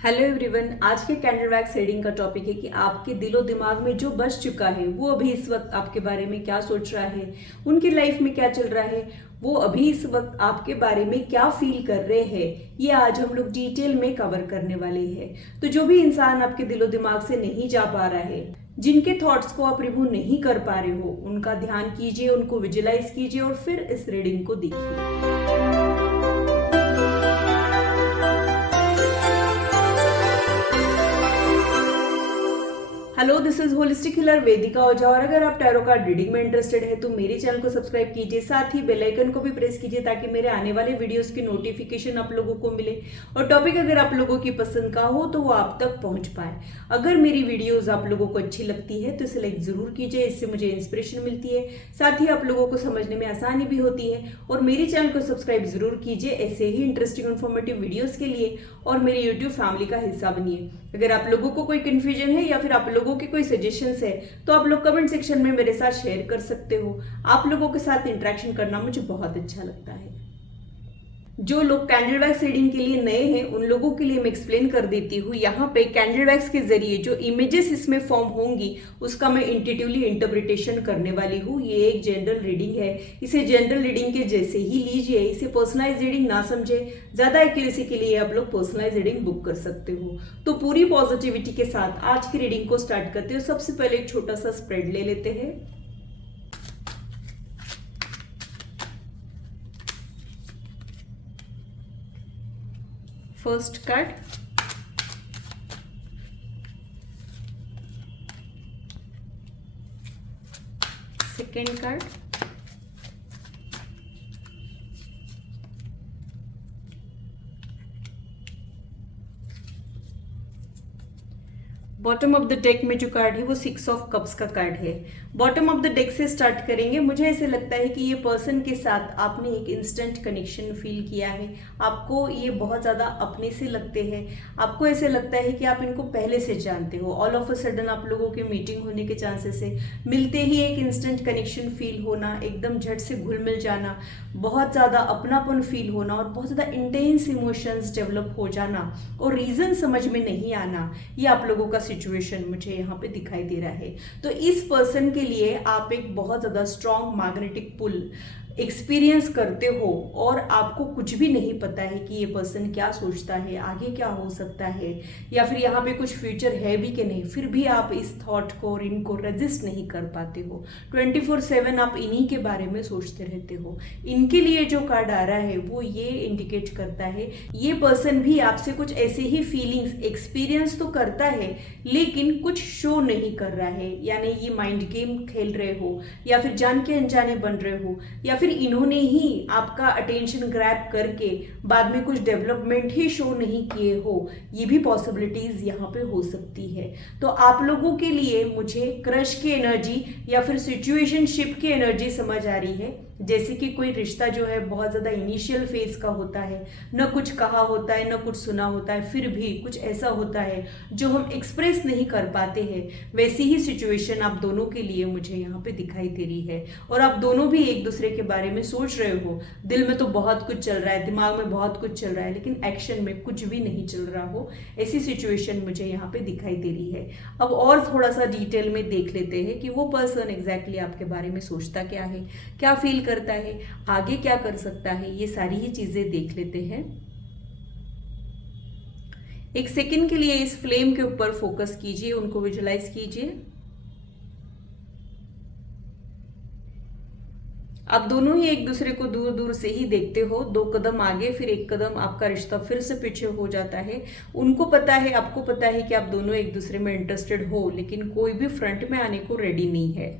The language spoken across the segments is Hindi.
हेलो एवरीवन, आज के कैंडल वैक्स रीडिंग का टॉपिक है कि आपके दिलो दिमाग में जो बस चुका है वो अभी इस वक्त आपके बारे में क्या सोच रहा है, उनकी लाइफ में क्या चल रहा है, वो अभी इस वक्त आपके बारे में क्या फील कर रहे हैं, ये आज हम लोग डिटेल में कवर करने वाले हैं। तो जो भी इंसान आपके दिलो दिमाग से नहीं जा पा रहा है, जिनके थॉट्स को आप रिमूव नहीं कर पा रहे हो, उनका ध्यान कीजिए, उनको विजुलाइज कीजिए और फिर इस रीडिंग को देखिए। Hello, this is holistic healer Vedika Ojha. और अगर आप टैरो कार्ड रीडिंग में इंटरेस्टेड है तो मेरे चैनल को सब्सक्राइब कीजिए, साथ ही बेल आइकन को भी प्रेस कीजिए ताकि मेरे आने वाले वीडियोस की नोटिफिकेशन आप लोगों को मिले और टॉपिक अगर आप लोगों की पसंद का हो तो वो आप तक पहुंच पाए। अगर मेरी वीडियोस आप लोगों को अच्छी लगती है तो इसे लाइक जरूर कीजिए, इससे मुझे इंस्पिरेशन मिलती है, साथ ही आप लोगों को समझने में आसानी भी होती है। और मेरे चैनल को सब्सक्राइब जरूर कीजिए ऐसे ही इंटरेस्टिंग इन्फॉर्मेटिव वीडियोस के लिए, और मेरे यूट्यूब फैमिली का हिस्सा बनिए। अगर आप लोगों को कोई कंफ्यूजन है या फिर आप लोगों के कोई सजेशंस है तो आप लोग कमेंट सेक्शन में मेरे साथ शेयर कर सकते हो। आप लोगों के साथ इंटरेक्शन करना मुझे बहुत अच्छा लगता है। जो लोग कैंडल वैक्स रीडिंग के लिए नए हैं उन लोगों के लिए मैं एक्सप्लेन कर देती हूँ। यहाँ पे कैंडल वैक्स के जरिए जो इमेजेस इसमें फॉर्म होंगी उसका मैं इंट्यूटिवली इंटरप्रिटेशन करने वाली हूँ। ये एक जनरल रीडिंग है, इसे जनरल रीडिंग के जैसे ही लीजिए, इसे पर्सनलाइज रीडिंग ना समझे। ज्यादा एक्यूरेसी के लिए आप लोग पर्सनलाइज रीडिंग बुक कर सकते हो। तो पूरी पॉजिटिविटी के साथ आज की रीडिंग को स्टार्ट करते हो। सबसे पहले एक छोटा सा स्प्रेड ले लेते हैं। First card, second card, bottom of the deck में जो कार्ड है वो 6 ऑफ कप्स का कार्ड है। बॉटम ऑफ द डेक से स्टार्ट करेंगे। मुझे ऐसे लगता है कि ये पर्सन के साथ आपने एक इंस्टेंट कनेक्शन फील किया है। आपको ये बहुत ज़्यादा अपने से लगते हैं। आपको ऐसे लगता है कि आप इनको पहले से जानते हो। ऑल ऑफ अ सडन आप लोगों की मीटिंग होने के चांसेस है। मिलते ही एक इंस्टेंट कनेक्शन फील होना, एकदम झट से घुल मिल जाना, बहुत ज़्यादा अपनापन फील होना और बहुत ज़्यादा इंटेंस इमोशंस डेवलप हो जाना और रीज़न समझ में नहीं आना, ये आप लोगों का सिचुएशन मुझे यहाँ पे दिखाई दे रहा है। तो इस पर्सन के लिए आप एक बहुत ज़्यादा स्ट्रॉन्ग मैग्नेटिक पुल एक्सपीरियंस करते हो और आपको कुछ भी नहीं पता है कि ये पर्सन क्या सोचता है, आगे क्या हो सकता है, या फिर यहाँ पे कुछ फ्यूचर है भी कि नहीं। फिर भी आप इस थॉट को और इनको रेजिस्ट नहीं कर पाते हो। 24/7 आप इन्हीं के बारे में सोचते रहते हो। इनके लिए जो कार्ड आ रहा है वो ये इंडिकेट करता है ये पर्सन भी आपसे कुछ ऐसे ही फीलिंग्स एक्सपीरियंस तो करता है लेकिन कुछ शो नहीं कर रहा है। यानी ये माइंड गेम खेल रहे हो या फिर जान के अनजाने बन रहे हो, या फिर इन्होंने ही आपका अटेंशन ग्रैब करके बाद में कुछ डेवलपमेंट ही शो नहीं किए हो। ये भी पॉसिबिलिटीज यहाँ पे हो सकती है। तो आप लोगों के लिए मुझे क्रश की एनर्जी या फिर सिचुएशनशिप की एनर्जी समझ आ रही है। जैसे कि कोई रिश्ता जो है बहुत ज़्यादा इनिशियल फेज का होता है, न कुछ कहा होता है न कुछ सुना होता है, फिर भी कुछ ऐसा होता है जो हम एक्सप्रेस नहीं कर पाते हैं। वैसी ही सिचुएशन आप दोनों के लिए मुझे यहाँ पे दिखाई दे रही है। और आप दोनों भी एक दूसरे के बारे में सोच रहे हो। दिल में तो बहुत कुछ चल रहा है, दिमाग में बहुत कुछ चल रहा है, लेकिन एक्शन में कुछ भी नहीं चल रहा हो। ऐसी सिचुएशन मुझे यहाँ पे दिखाई दे रही है। अब और थोड़ा सा डिटेल में देख लेते हैं कि वो पर्सन एग्जैक्टली आपके बारे में सोचता क्या है, क्या फील करता है, आगे क्या कर सकता है। ये सारी ही चीजें देख लेते हैं। एक सेकंड के लिए इस फ्लेम के ऊपर फोकस कीजिए, उनको विजुलाइज कीजिए। आप दोनों ही एक दूसरे को दूर दूर से ही देखते हो। 2 कदम आगे फिर 1 कदम, आपका रिश्ता फिर से पीछे हो जाता है। उनको पता है, आपको पता है कि आप दोनों एक दूसरे में इंटरेस्टेड हो, लेकिन कोई भी फ्रंट में आने को रेडी नहीं है।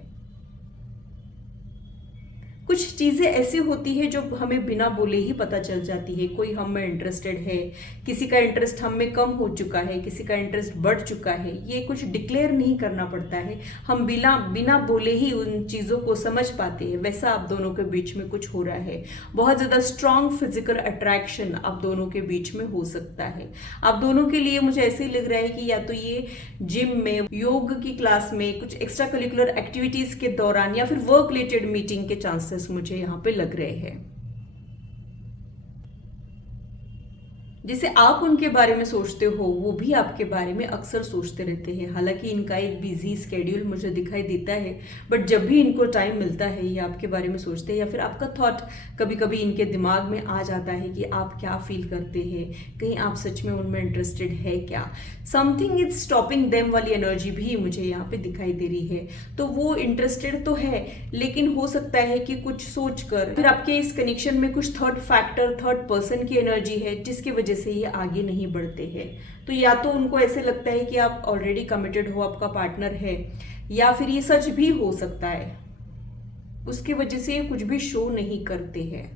कुछ चीज़ें ऐसी होती है जो हमें बिना बोले ही पता चल जाती है। कोई हम में इंटरेस्टेड है, किसी का इंटरेस्ट हम में कम हो चुका है, किसी का इंटरेस्ट बढ़ चुका है। ये कुछ डिक्लेयर नहीं करना पड़ता है, हम बिना बोले ही उन चीज़ों को समझ पाते हैं। वैसा आप दोनों के बीच में कुछ हो रहा है। बहुत ज़्यादा स्ट्रॉन्ग फिजिकल अट्रैक्शन आप दोनों के बीच में हो सकता है। आप दोनों के लिए मुझे ऐसे ही लग रहा है कि या तो ये जिम में, योग की क्लास में, कुछ एक्स्ट्रा करिकुलर एक्टिविटीज़ के दौरान या फिर वर्क रिलेटेड मीटिंग के चांसेस मुझे यहाँ पे लग रहे हैं। जैसे आप उनके बारे में सोचते हो वो भी आपके बारे में अक्सर सोचते रहते हैं। हालांकि इनका एक बिजी स्केड्यूल मुझे दिखाई देता है, बट जब भी इनको टाइम मिलता है ये आपके बारे में सोचते हैं, या फिर आपका थॉट कभी कभी इनके दिमाग में आ जाता है कि आप क्या फील करते हैं, कहीं आप सच में उनमें इंटरेस्टेड है क्या। समथिंग इज स्टॉपिंग देम वाली एनर्जी भी मुझे यहाँ पे दिखाई दे रही है। तो वो इंटरेस्टेड तो है, लेकिन हो सकता है कि कुछ सोच कर फिर आपके इस कनेक्शन में कुछ थर्ड फैक्टर, थर्ड पर्सन की एनर्जी है जिसकी वजह से ये आगे नहीं बढ़ते हैं। तो या तो उनको ऐसे लगता है कि आप ऑलरेडी कमिटेड हो, आपका पार्टनर है, या फिर ये सच भी हो सकता है, उसकी वजह से ये कुछ भी शो नहीं करते हैं।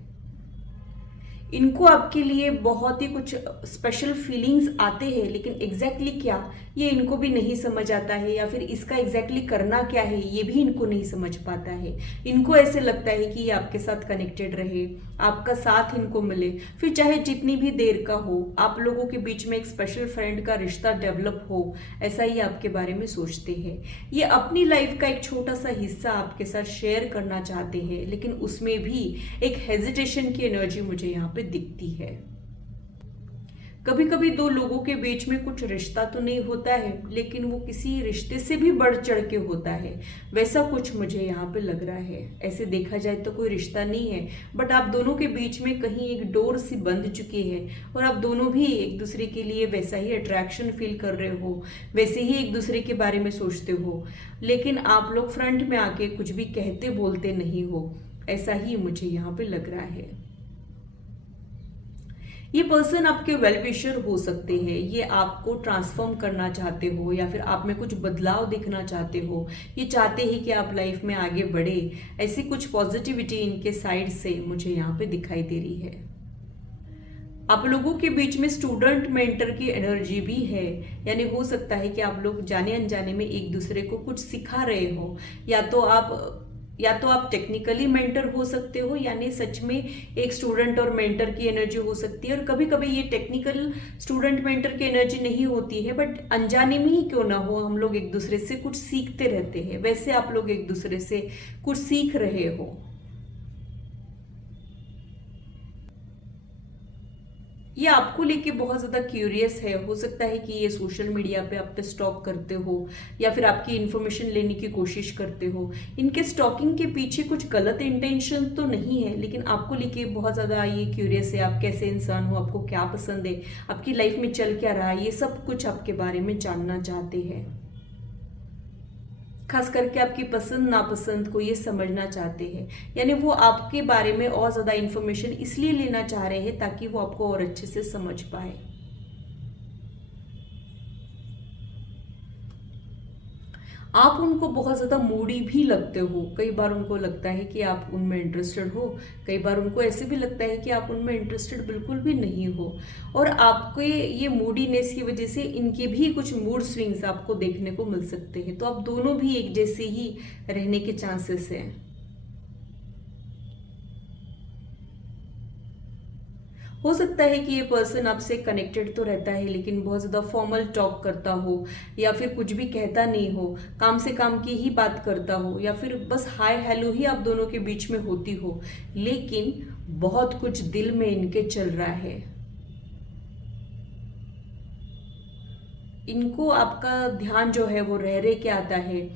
इनको आपके लिए बहुत ही कुछ स्पेशल फीलिंग्स आते हैं, लेकिन एग्जैक्टली क्या ये इनको भी नहीं समझ आता है, या फिर इसका एग्जैक्टली करना क्या है ये भी इनको नहीं समझ पाता है। इनको ऐसे लगता है कि ये आपके साथ कनेक्टेड रहे, आपका साथ इनको मिले, फिर चाहे जितनी भी देर का हो, आप लोगों के बीच में एक स्पेशल फ्रेंड का रिश्ता डेवलप हो, ऐसा ही आपके बारे में सोचते हैं। ये अपनी लाइफ का एक छोटा सा हिस्सा आपके साथ शेयर करना चाहते हैं, लेकिन उसमें भी एक हेजिटेशन की एनर्जी मुझे यहाँ पे दिखती है। कभी कभी दो लोगों के बीच में कुछ रिश्ता तो नहीं होता है, लेकिन वो किसी रिश्ते से भी बढ़ चढ़ के होता है, वैसा कुछ मुझे यहाँ पे लग रहा है। ऐसे देखा जाए तो कोई रिश्ता नहीं है, बट आप दोनों के बीच में कहीं एक डोर सी बंध चुकी है, और आप दोनों भी एक दूसरे के लिए वैसा ही अट्रैक्शन फील कर रहे हो, वैसे ही एक दूसरे के बारे में सोचते हो, लेकिन आप लोग फ्रंट में आके कुछ भी कहते बोलते नहीं हो, ऐसा ही मुझे यहाँ पे लग रहा है। ये पर्सन आपके वेल विशर हो सकते हैं, ये आपको ट्रांसफॉर्म करना चाहते हो, या फिर आप में कुछ बदलाव देखना चाहते हो, ये चाहते हैं कि आप लाइफ में आगे बढ़े। ऐसी कुछ पॉजिटिविटी इनके साइड से मुझे यहाँ पे दिखाई दे रही है। आप लोगों के बीच में स्टूडेंट मेंटर की एनर्जी भी है, यानी हो सकता है कि आप लोग जाने अनजाने में एक दूसरे को कुछ सिखा रहे हो, या तो आप टेक्निकली मेंटर हो सकते हो, यानी सच में एक स्टूडेंट और मेंटर की एनर्जी हो सकती है। और कभी कभी ये टेक्निकल स्टूडेंट मेंटर की एनर्जी नहीं होती है, बट अनजाने में ही क्यों ना हो, हम लोग एक दूसरे से कुछ सीखते रहते हैं, वैसे आप लोग एक दूसरे से कुछ सीख रहे हो। ये आपको लेके बहुत ज़्यादा क्यूरियस है। हो सकता है कि ये सोशल मीडिया पे आप पे स्टॉक करते हो, या फिर आपकी इन्फॉर्मेशन लेने की कोशिश करते हो। इनके स्टॉकिंग के पीछे कुछ गलत इंटेंशन तो नहीं है, लेकिन आपको लेके बहुत ज़्यादा ये क्यूरियस है, आप कैसे इंसान हो, आपको क्या पसंद है, आपकी लाइफ में चल क्या रहा है, ये सब कुछ आपके बारे में जानना चाहते हैं। खास करके आपकी पसंद नापसंद को ये समझना चाहते हैं, यानी वो आपके बारे में और ज़्यादा इन्फॉर्मेशन इसलिए लेना चाह रहे हैं ताकि वो आपको और अच्छे से समझ पाए। आप उनको बहुत ज़्यादा मूडी भी लगते हो, कई बार उनको लगता है कि आप उनमें इंटरेस्टेड हो, कई बार उनको ऐसे भी लगता है कि आप उनमें इंटरेस्टेड बिल्कुल भी नहीं हो। और आपके ये मूडीनेस की वजह से इनके भी कुछ मूड स्विंग्स आपको देखने को मिल सकते हैं, तो आप दोनों भी एक जैसे ही रहने के चांसेस हैं। हो सकता है कि ये पर्सन आपसे कनेक्टेड तो रहता है, लेकिन बहुत ज़्यादा फॉर्मल टॉक करता हो, या फिर कुछ भी कहता नहीं हो, काम से काम की ही बात करता हो, या फिर बस हाय हेलो ही आप दोनों के बीच में होती हो, लेकिन बहुत कुछ दिल में इनके चल रहा है। इनको आपका ध्यान जो है वो रह रहे के आता है,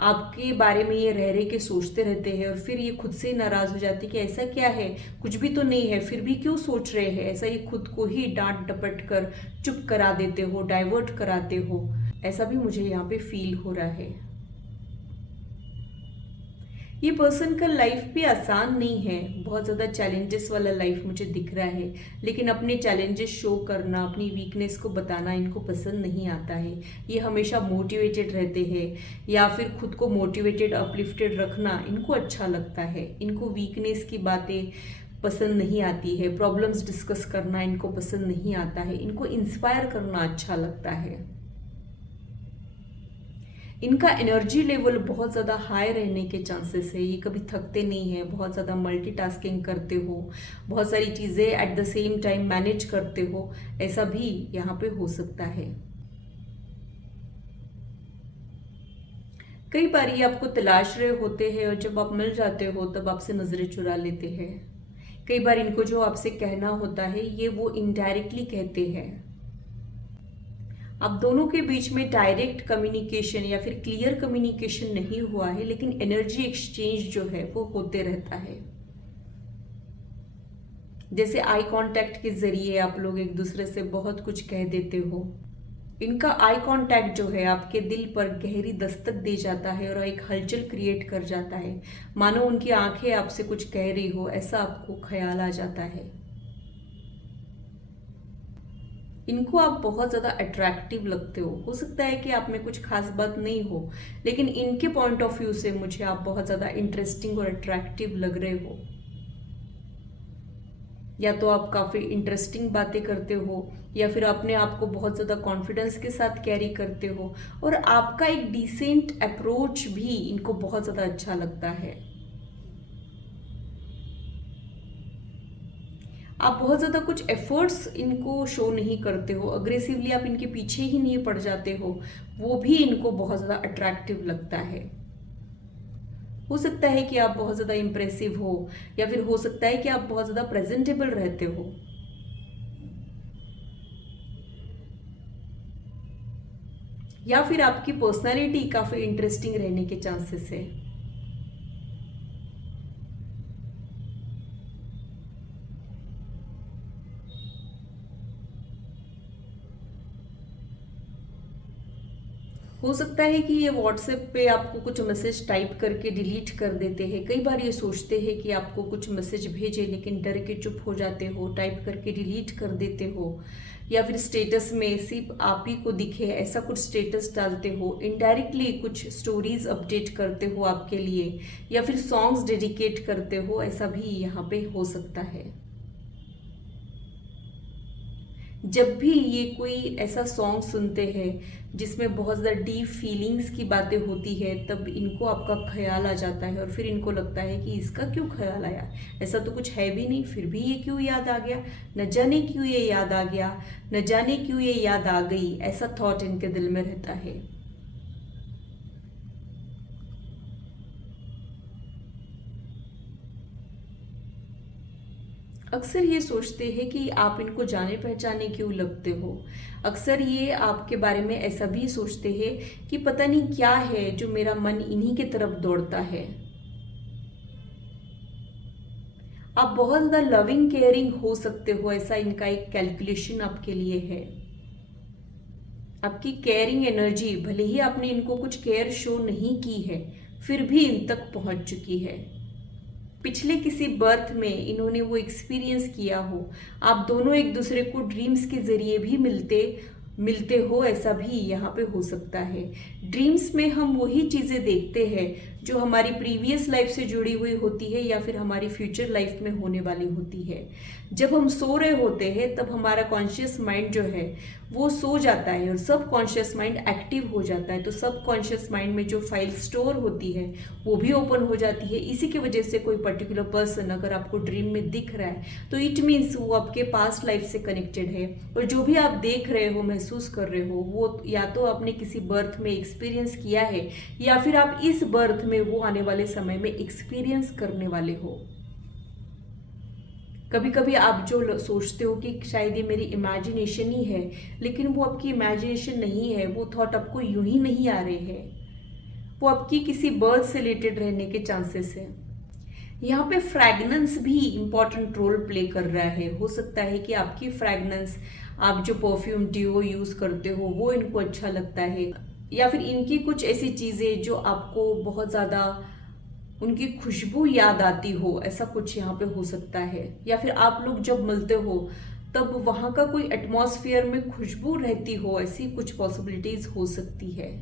आपके बारे में ये रह रहे के सोचते रहते हैं, और फिर ये खुद से नाराज हो जाते हैं कि ऐसा क्या है, कुछ भी तो नहीं है, फिर भी क्यों सोच रहे हैं ऐसा। ये खुद को ही डांट डपट कर चुप करा देते हो, डाइवर्ट कराते हो, ऐसा भी मुझे यहाँ पे फील हो रहा है। ये पर्सन का लाइफ भी आसान नहीं है, बहुत ज़्यादा चैलेंजेस वाला लाइफ मुझे दिख रहा है, लेकिन अपने चैलेंजेस शो करना, अपनी वीकनेस को बताना इनको पसंद नहीं आता है। ये हमेशा मोटिवेटेड रहते हैं, या फिर खुद को मोटिवेटेड अपलिफ्टेड रखना इनको अच्छा लगता है। इनको वीकनेस की बातें पसंद नहीं आती है, प्रॉब्लम्स डिस्कस करना इनको पसंद नहीं आता है, इनको इंस्पायर करना अच्छा लगता है। इनका एनर्जी लेवल बहुत ज़्यादा हाई रहने के चांसेस है, ये कभी थकते नहीं है, बहुत ज़्यादा मल्टीटास्किंग करते हो, बहुत सारी चीज़ें at the same time manage करते हो, ऐसा भी यहाँ पे हो सकता है। कई बार ये आपको तलाश रहे होते हैं, और जब आप मिल जाते हो तब आपसे नज़रें चुरा लेते हैं। कई बार इनको जो आपसे कहना होता है ये वो इनडायरेक्टली कहते हैं। अब दोनों के बीच में डायरेक्ट कम्युनिकेशन या फिर क्लियर कम्युनिकेशन नहीं हुआ है, लेकिन एनर्जी एक्सचेंज जो है वो होते रहता है। जैसे आई कांटेक्ट के जरिए आप लोग एक दूसरे से बहुत कुछ कह देते हो। इनका आई कांटेक्ट जो है आपके दिल पर गहरी दस्तक दे जाता है और एक हलचल क्रिएट कर जाता है, मानो उनकी आंखें आपसे कुछ कह रही हो, ऐसा आपको ख्याल आ जाता है। इनको आप बहुत ज़्यादा अट्रैक्टिव लगते हो सकता है कि आप में कुछ खास बात नहीं हो, लेकिन इनके पॉइंट ऑफ व्यू से मुझे आप बहुत ज़्यादा इंटरेस्टिंग और अट्रैक्टिव लग रहे हो। या तो आप काफ़ी इंटरेस्टिंग बातें करते हो या फिर अपने आप को बहुत ज़्यादा कॉन्फिडेंस के साथ कैरी करते हो, और आपका एक डिसेंट अप्रोच भी इनको बहुत ज़्यादा अच्छा लगता है। आप बहुत ज़्यादा कुछ एफर्ट्स इनको शो नहीं करते हो, अग्रेसिवली आप इनके पीछे ही नहीं पड़ जाते हो, वो भी इनको बहुत ज़्यादा अट्रैक्टिव लगता है। हो सकता है कि आप बहुत ज़्यादा इंप्रेसिव हो या फिर हो सकता है कि आप बहुत ज़्यादा प्रेजेंटेबल रहते हो, या फिर आपकी पर्सनालिटी काफ़ी इंटरेस्टिंग रहने के चांसेस है। हो सकता है कि ये व्हाट्सएप पे आपको कुछ मैसेज टाइप करके डिलीट कर देते हैं। कई बार ये सोचते हैं कि आपको कुछ मैसेज भेजे, लेकिन डर के चुप हो जाते हो, टाइप करके डिलीट कर देते हो, या फिर स्टेटस में सिर्फ आप ही को दिखे ऐसा कुछ स्टेटस डालते हो, इनडायरेक्टली कुछ स्टोरीज अपडेट करते हो आपके लिए, या फिर सॉन्ग्स डेडिकेट करते हो, ऐसा भी यहाँ पे हो सकता है। जब भी ये कोई ऐसा सॉन्ग सुनते हैं जिसमें बहुत ज़्यादा डीप फीलिंग्स की बातें होती है, तब इनको आपका ख्याल आ जाता है और फिर इनको लगता है कि इसका क्यों ख्याल आया, ऐसा तो कुछ है भी नहीं, फिर भी ये क्यों याद आ गया, न जाने क्यों ये याद आ गया, न जाने क्यों ये याद आ गई, ऐसा थॉट इनके दिल में रहता है। अक्सर ये सोचते हैं कि आप इनको जाने पहचाने क्यों लगते हो। अक्सर ये आपके बारे में ऐसा भी सोचते हैं कि पता नहीं क्या है जो मेरा मन इन्हीं की तरफ दौड़ता है। आप बहुत ज़्यादा लविंग केयरिंग हो सकते हो, ऐसा इनका एक कैलकुलेशन आपके लिए है। आपकी केयरिंग एनर्जी, भले ही आपने इनको कुछ केयर शो नहीं की है, फिर भी इन तक पहुंच चुकी है। पिछले किसी बर्थ में इन्होंने वो एक्सपीरियंस किया हो, आप दोनों एक दूसरे को ड्रीम्स के जरिए भी मिलते मिलते हो, ऐसा भी यहाँ पे हो सकता है। ड्रीम्स में हम वही चीज़ें देखते हैं जो हमारी प्रीवियस लाइफ से जुड़ी हुई होती है या फिर हमारी फ्यूचर लाइफ में होने वाली होती है। जब हम सो रहे होते हैं तब हमारा कॉन्शियस माइंड जो है वो सो जाता है और सब कॉन्शियस माइंड एक्टिव हो जाता है, तो सब कॉन्शियस माइंड में जो फाइल स्टोर होती है वो भी ओपन हो जाती है। इसी की वजह से कोई पर्टिकुलर पर्सन अगर आपको ड्रीम में दिख रहा है तो इट मीन्स वो आपके पास्ट लाइफ से कनेक्टेड है, और जो भी आप देख रहे हो, महसूस कर रहे हो, वो या तो आपने किसी बर्थ में एक्सपीरियंस किया है या फिर आप इस बर्थ में वो आने वाले समय में एक्सपीरियंस करने वाले हो। कभी कभी आप जो सोचते हो कि शायद ये मेरी इमेजिनेशन ही है, लेकिन वो आपकी इमेजिनेशन नहीं है, वो थॉट आपको यूं ही नहीं आ रहे हैं, वो आपकी किसी बर्थ से रिलेटेड रहने के चांसेस है। यहाँ पे फ्रैगनेंस भी इम्पॉर्टेंट रोल प्ले कर रहा है। हो सकता है कि आपकी फ्रैगनेंस, आप जो परफ्यूम डिओ यूज़ करते हो वो इनको अच्छा लगता है, या फिर इनकी कुछ ऐसी चीज़ें जो आपको बहुत ज़्यादा उनकी खुशबू याद आती हो, ऐसा कुछ यहाँ पे हो सकता है। या फिर आप लोग जब मिलते हो तब वहाँ का कोई एटमॉस्फेयर में खुशबू रहती हो, ऐसी कुछ पॉसिबिलिटीज हो सकती है।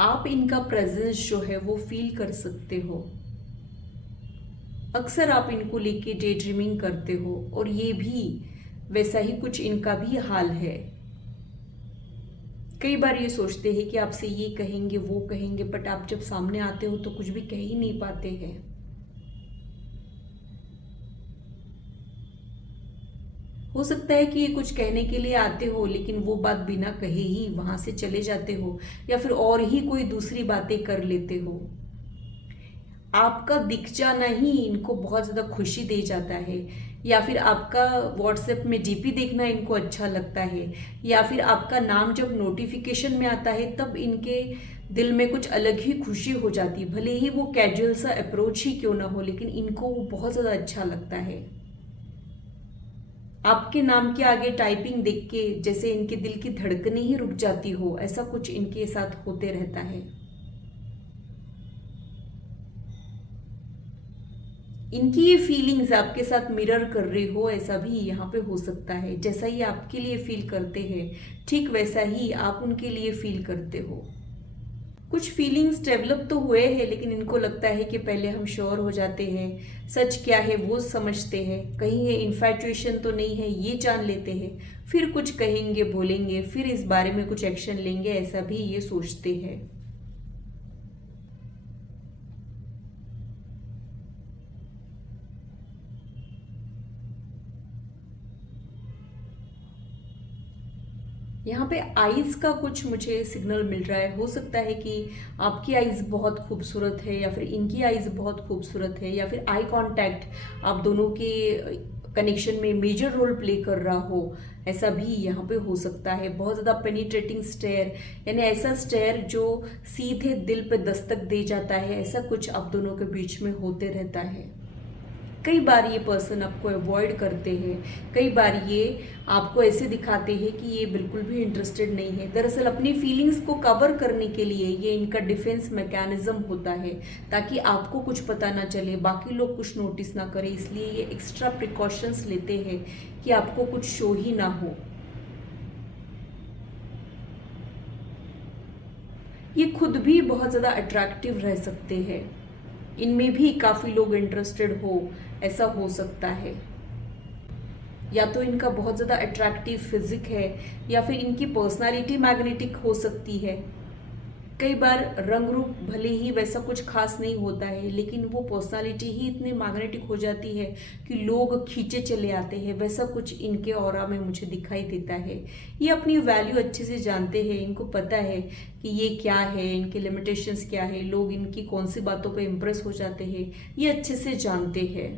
आप इनका प्रेजेंस जो है वो फील कर सकते हो। अक्सर आप इनको लेके डे ड्रीमिंग करते हो और ये भी वैसा ही कुछ इनका भी हाल है। कई बार ये सोचते हैं कि आपसे ये कहेंगे वो कहेंगे, बट आप जब सामने आते हो तो कुछ भी कह ही नहीं पाते हैं। हो सकता है कि ये कुछ कहने के लिए आते हो लेकिन वो बात बिना कहे ही वहां से चले जाते हो, या फिर और ही कोई दूसरी बातें कर लेते हो। आपका दिख जाना ही इनको बहुत ज़्यादा खुशी दे जाता है, या फिर आपका व्हाट्सएप में डीपी देखना इनको अच्छा लगता है, या फिर आपका नाम जब नोटिफिकेशन में आता है तब इनके दिल में कुछ अलग ही खुशी हो जाती है। भले ही वो कैजुअल सा अप्रोच ही क्यों ना हो, लेकिन इनको वो बहुत ज़्यादा अच्छा लगता है। आपके नाम के आगे टाइपिंग देख के जैसे इनके दिल की धड़कनें ही रुक जाती हो, ऐसा कुछ इनके साथ होते रहता है। इनकी ये फीलिंग्स आपके साथ मिरर कर रही हो, ऐसा भी यहाँ पे हो सकता है। जैसा ही आपके लिए फील करते हैं ठीक वैसा ही आप उनके लिए फील करते हो। कुछ फीलिंग्स डेवलप तो हुए हैं, लेकिन इनको लगता है कि पहले हम श्योर हो जाते हैं, सच क्या है वो समझते हैं, कहीं ये इन्फैचुएशन तो नहीं है ये जान लेते हैं, फिर कुछ कहेंगे बोलेंगे, फिर इस बारे में कुछ एक्शन लेंगे, ऐसा भी ये सोचते हैं। यहाँ पे आईज का कुछ मुझे सिग्नल मिल रहा है। हो सकता है कि आपकी आईज बहुत खूबसूरत है, या फिर इनकी आईज बहुत खूबसूरत है, या फिर आई कांटेक्ट आप दोनों के कनेक्शन में मेजर रोल प्ले कर रहा हो, ऐसा भी यहाँ पे हो सकता है। बहुत ज़्यादा पेनिट्रेटिंग स्टेयर, यानी ऐसा स्टेयर जो सीधे दिल पे दस्तक दे जाता है, ऐसा कुछ आप दोनों के बीच में होते रहता है। कई बार ये पर्सन आपको अवॉइड करते हैं, कई बार ये आपको ऐसे दिखाते हैं कि ये बिल्कुल भी इंटरेस्टेड नहीं है। दरअसल अपनी फीलिंग्स को कवर करने के लिए ये इनका डिफेंस मैकेनिज्म होता है, ताकि आपको कुछ पता ना चले, बाकी लोग कुछ नोटिस ना करें, इसलिए ये एक्स्ट्रा प्रिकॉशंस लेते हैं कि आपको कुछ शो ही ना हो। ये खुद भी बहुत ज़्यादा अट्रैक्टिव रह सकते हैं, इनमें भी काफ़ी लोग इंटरेस्टेड हो, ऐसा हो सकता है। या तो इनका बहुत ज़्यादा अट्रैक्टिव फिजिक है, या फिर इनकी पर्सनालिटी मैग्नेटिक हो सकती है। कई बार रंग रूप भले ही वैसा कुछ खास नहीं होता है, लेकिन वो पर्सनालिटी ही इतनी मैग्नेटिक हो जाती है कि लोग खींचे चले आते हैं, वैसा कुछ इनके ऑरा में मुझे दिखाई देता है। ये अपनी वैल्यू अच्छे से जानते हैं, इनको पता है कि ये क्या है, इनके लिमिटेशंस क्या है, लोग इनकी कौन सी बातों पे इम्प्रेस हो जाते हैं, ये अच्छे से जानते हैं।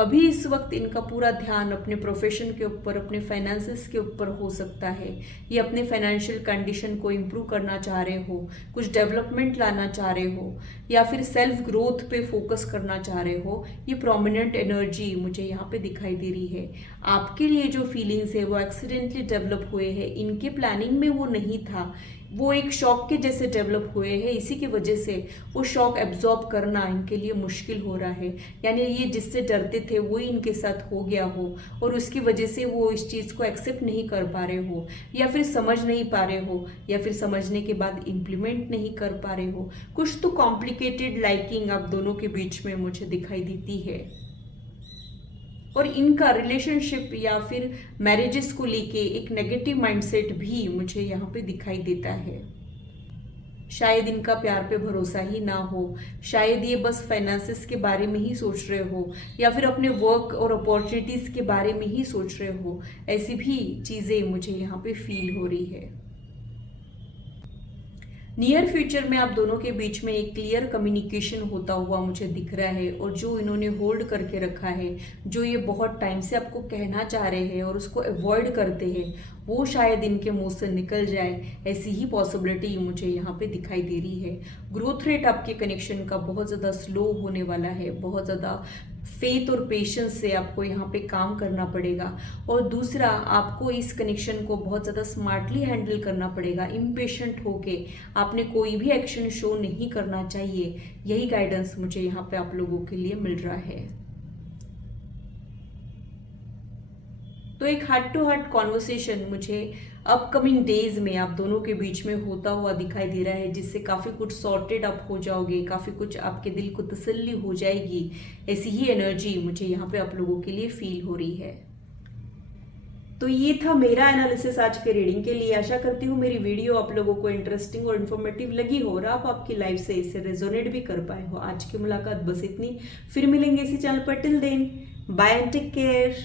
अभी इस वक्त इनका पूरा ध्यान अपने प्रोफेशन के ऊपर, अपने फाइनेंसेस के ऊपर हो सकता है। ये अपने फाइनेंशियल कंडीशन को इम्प्रूव करना चाह रहे हो, कुछ डेवलपमेंट लाना चाह रहे हो, या फिर सेल्फ ग्रोथ पे फोकस करना चाह रहे हो। ये प्रोमिनेंट एनर्जी मुझे यहाँ पे दिखाई दे रही है। आपके लिए जो फीलिंग्स है वो एक्सीडेंटली डेवलप हुए हैं, इनके प्लानिंग में वो नहीं था, वो एक शॉक के जैसे डेवलप हुए हैं। इसी की वजह से वो शॉक एब्जॉर्ब करना इनके लिए मुश्किल हो रहा है, यानी ये जिससे डरते थे वही इनके साथ हो गया हो, और उसकी वजह से वो इस चीज़ को एक्सेप्ट नहीं कर पा रहे हो, या फिर समझ नहीं पा रहे हो, या फिर समझने के बाद इम्प्लीमेंट नहीं कर पा रहे हो। कुछ तो कॉम्प्लिकेटेड लाइकिंग आप दोनों के बीच में मुझे दिखाई देती है। और इनका रिलेशनशिप या फिर मैरिजेस को लेके एक नेगेटिव माइंडसेट भी मुझे यहाँ पे दिखाई देता है। शायद इनका प्यार पे भरोसा ही ना हो, शायद ये बस फाइनेंसेस के बारे में ही सोच रहे हो, या फिर अपने वर्क और अपॉर्चुनिटीज़ के बारे में ही सोच रहे हो। ऐसी भी चीज़ें मुझे यहाँ पे फील हो रही है। नियर फ्यूचर में आप दोनों के बीच में एक क्लियर कम्युनिकेशन होता हुआ मुझे दिख रहा है, और जो इन्होंने होल्ड करके रखा है, जो ये बहुत टाइम से आपको कहना चाह रहे हैं और उसको अवॉइड करते हैं, वो शायद इनके मुंह से निकल जाए, ऐसी ही पॉसिबिलिटी मुझे यहाँ पे दिखाई दे रही है। ग्रोथ रेट आपके कनेक्शन का बहुत ज़्यादा स्लो होने वाला है, बहुत ज़्यादा फेथ और पेशेंस से आपको यहाँ पे काम करना पड़ेगा। और दूसरा, आपको इस कनेक्शन को बहुत ज़्यादा स्मार्टली हैंडल करना पड़ेगा। इम्पेशेंट होके आपने कोई भी एक्शन शो नहीं करना चाहिए, यही गाइडेंस मुझे यहाँ पे आप लोगों के लिए मिल रहा है। तो एक हार्ट टू हार्ट कॉन्वर्सेशन मुझे अपकमिंग डेज में आप दोनों के बीच में होता हुआ दिखाई दे रहा है, जिससे काफ़ी कुछ सॉर्टेड अप हो जाओगे, काफ़ी कुछ आपके दिल को तसल्ली हो जाएगी। ऐसी ही एनर्जी मुझे यहाँ पे आप लोगों के लिए फील हो रही है। तो ये था मेरा एनालिसिस आज के रीडिंग के लिए। आशा करती हूँ मेरी वीडियो आप लोगों को इंटरेस्टिंग और इन्फॉर्मेटिव लगी हो और आप आपकी लाइफ से इसे रेजोनेट भी कर पाए हो। आज की मुलाकात बस इतनी, फिर मिलेंगे इसी चैनल पर। Till then bye and take care.